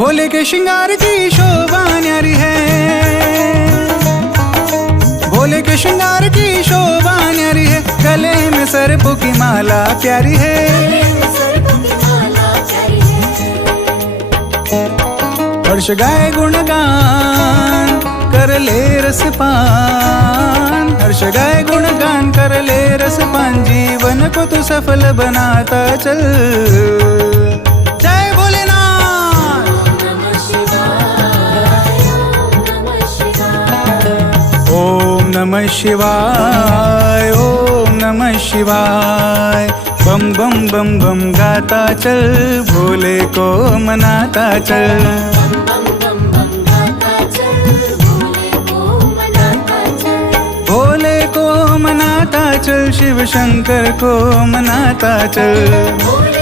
भोले के श्रृंगार की शोभा न्यारी है, भोले के श्रृंगार की शोभा न्यारी है। गले में सर्पों की माला प्यारी है, हर्ष गाए गुणगान कर ले रसपान, हर्ष गाए गुणगान कर ले रसपान। जीवन को तू सफल बनाता चल। जय भोलेनाथ। ओम नमः शिवाय, ओम नमः शिवाय। बम बम बम बम गाता चल, भोले को मनाता चल। भोले को मनाता चल, शिव शंकर को मनाता चल।